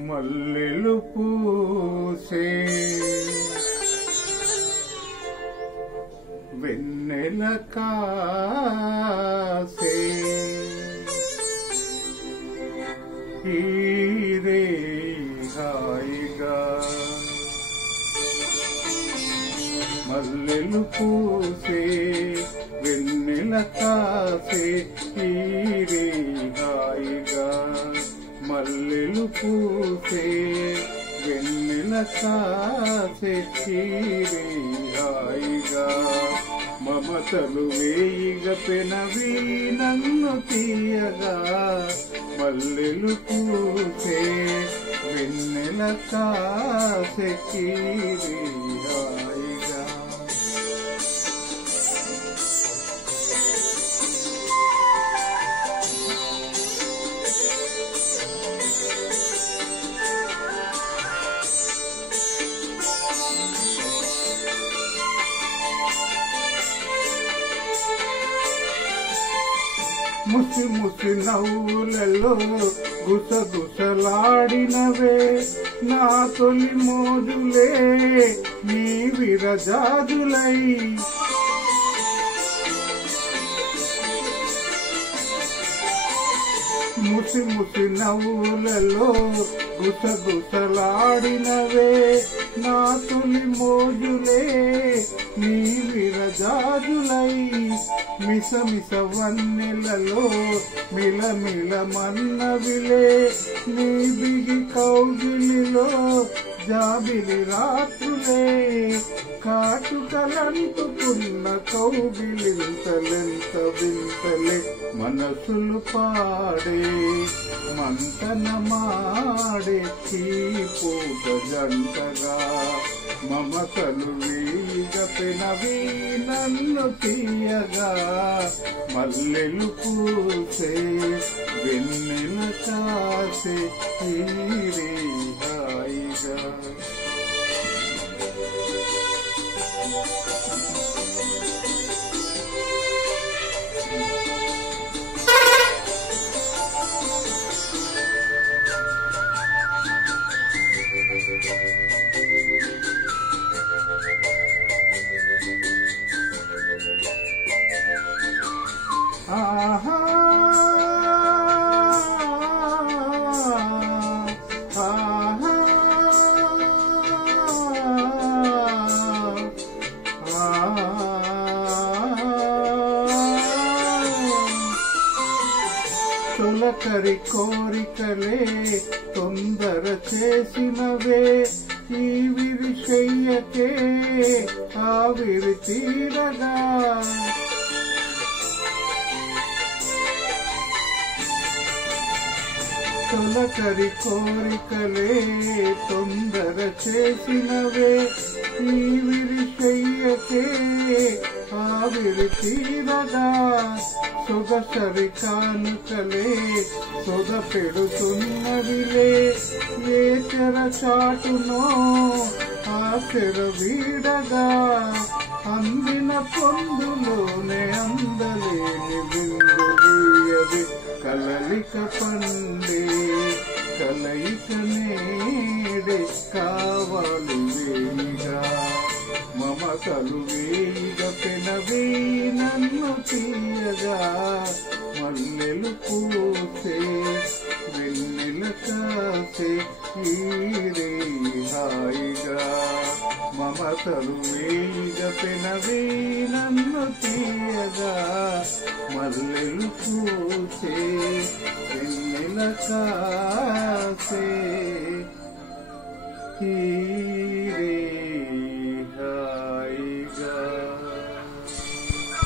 మల్లెలు పూసే వెన్నెల కాసే ఈరే హాయిగా మల్లెలు పూసే వెన్నెల కాసే ఈరే హాయిగా మల్లెలు పూసే వెన్నెల కాసే ఈరే హాయిగా మమతలు వేయిగ పెనవి నన్ను తీయగా మల్లెలు పూసే వెన్నెల కాసే ఈరే హాయిగా ముసి ముసి నవ్వులలో గుసగుసలాడినవే నా తొలి మోజులే నీ విరజాజులై ముసి ముసి నవ్వులలో గుసగుసలాడినవే నా తొలి మోజులే నీ విరజాజులై మిస మిస వన్నెలలో మిలమిల మన్నవిలే నీ బిగి కౌగిలిలో జాబిలి రాత్రులే కాటుకలంటుకున్న కౌగిలింతలెంత వింతలే మనసులు పాడే మంతనమాడే పూట జంటగా మమతలు వీగ పెనవి నన్ను తీయగా మల్లెలు పూసే వెన్నెల కాసే ఈరే హాయిగా ఆహా ఆహా తొలకరి కోరికలే తొందర చేసినవే ఈ విరిశయ్యకే ఆవిరి తీరగా తొలకరి కోరికలే తొందర చేసినవే ఈ విరిశయ్యకే ఆవిరి తీరగా సొగసరి కానుకలే సొగ పెడుతున్నవిలే ఏ చెర చాటునో ఆ చెర వీడగా అందిన పొందులోనే అందలేని బిందులీయది కలలిక పండే కలయిక నేడే కావాలి వేయిగా మమతలు వేయిగ పెనవి నన్ను తీయగా మల్లెలు పూసే వెన్నెల కాసే ఈరే హాయిగా మమతలు వేయిగ పెనవి నన్ను తీయగా మల్లెలు పూసే వెన్నెల కాసే